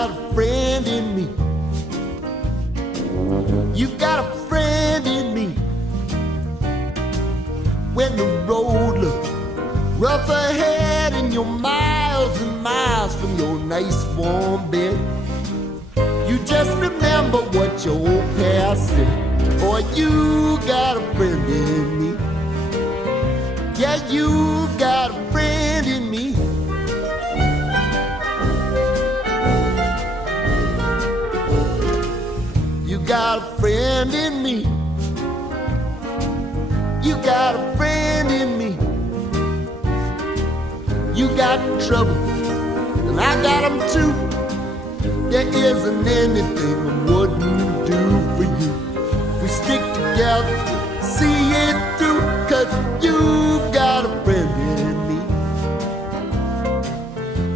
got a friend in me. You've got a friend in me. When the road looks rough ahead and you're miles and miles from your nice warm bed, you just remember what your old past said. Boy, you got a friend in me. Yeah, you've got a friend in me. You got a friend in me. You got a friend in me. You got trouble, and I got them too. There isn't anything I wouldn't do for you. If we stick together, see it through, 'cause you've got a friend in me.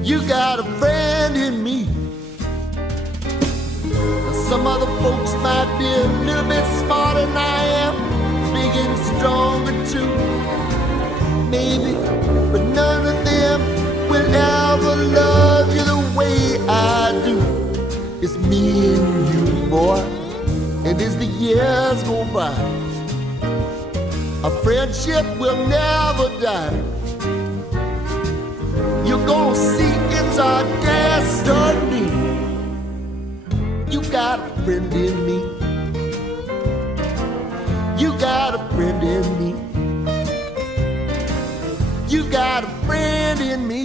You got a friend in me. Now, some other folks might be a little bit smarter than I am, big and stronger too, maybe, but none of them will ever love you the way I do. It's me and you, boy, and as the years go by, our friendship will never die. You're gonna see it's our destiny. You got a friend in me. You got a friend in me. You got a friend in me.